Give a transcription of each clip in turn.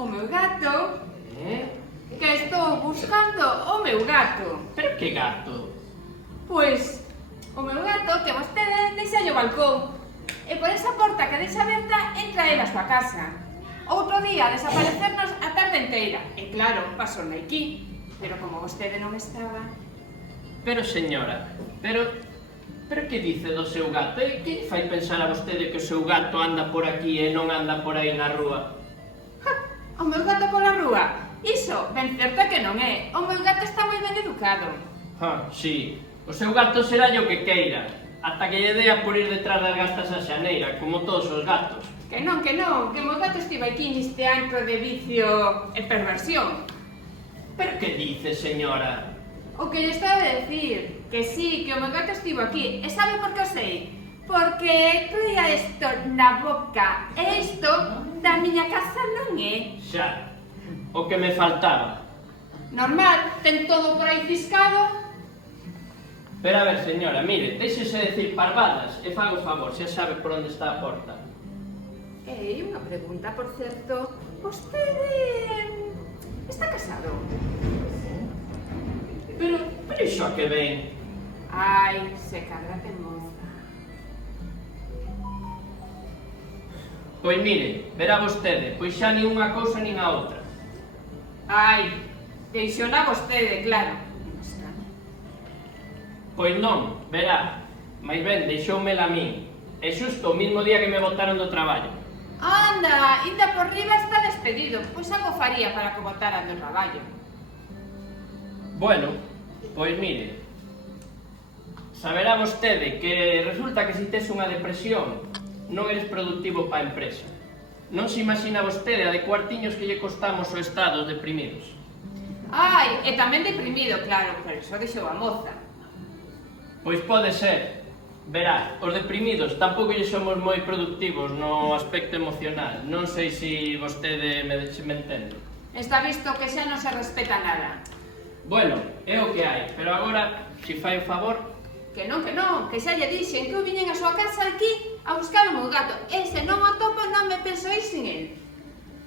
o meu gato, Eh? que estou buscando o meu gato. Pero que gato? Pois, o meu gato que vostede deixa o balcón e por esa porta que deixa aberta entra ele a súa casa. Outro día desaparecernos a tarde inteira. E claro, pasou aquí, pero como vostede non estaba... Pero señora, pero que dice do seu gato? E que lle fai pensar a vostede que o seu gato anda por aquí e non anda por aí na rúa? Ja, o meu gato pola rúa? Iso, ben certo que non é. O meu gato está moi ben educado. Sí, o seu gato será o que queira, ata que lle dea por ir detrás das gastas a xaneira, como todos os gatos. Que non, que o meu gato estivo aquí neste antro de vicio e perversión. Pero que dice, señora? O que lle estaba a decir, que sí, que o meu gato estivo aquí. E sabe por que o sei? Porque traía isto na boca. E isto da miña casa non é. Xa, o que me faltaba. Normal, ten todo por aí fiscado. Pero a ver, señora, mire, déxese decir parvadas e faga o favor, xa sabe por onde está a porta. E unha pregunta, por certo. Vostede... está casado? Pero iso a que ven? Ai, se cadra ten moza. Pois mire, verá vostede, pois xa nin unha cousa nin a outra. Ai, deixona vostede, claro. Pois non, verá, máis ben deixoumela a min. E xusto o mismo día que me botaron do traballo. Anda, inda por riba está despedido. Pois algo faría para que botaran do traballo. Bueno, pois mire, saberá vostede que resulta que se tes unha depresión non eres productivo para a empresa. Non se imagina vostede a de cuartiños que lle costamos o estado os deprimidos. Ai, e tamén deprimido, claro, pero iso deixou a moza. Pois pode ser. Verá, os deprimidos tampouco lle somos moi productivos no aspecto emocional. Non sei se vostede me entende. Está visto que xa non se respeta nada. Bueno, é o que hai, pero agora, se fai o favor... Que non, que xa lle dixen que eu viñen a súa casa aquí a buscar o meu gato. E se non o topo non me penso ir sin el.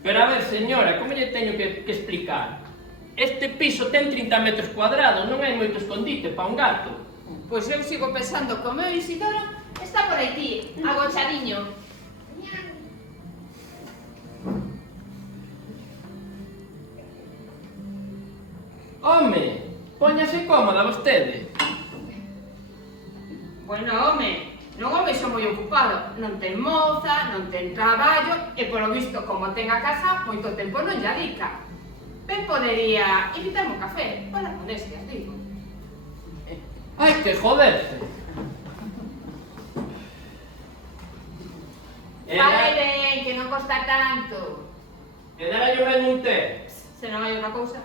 Pero a ver, señora, como lle teño que explicar? Este piso ten 30 metros cuadrados, non hai moito escondite para un gato. Pois eu sigo pensando que o meu Isidoro está por aquí, agochadiño. Home, póñase cómoda vostede. Bueno, home, non o vexo moi ocupado. Non ten moza, non ten traballo e, polo visto, como ten a casa, moito tempo non lle adica. Ben podería invitarme un café, para modestias, digo. Hai que joderse. Vale ben, que non costa tanto. E daralle ben un té. Se non hai outra cousa.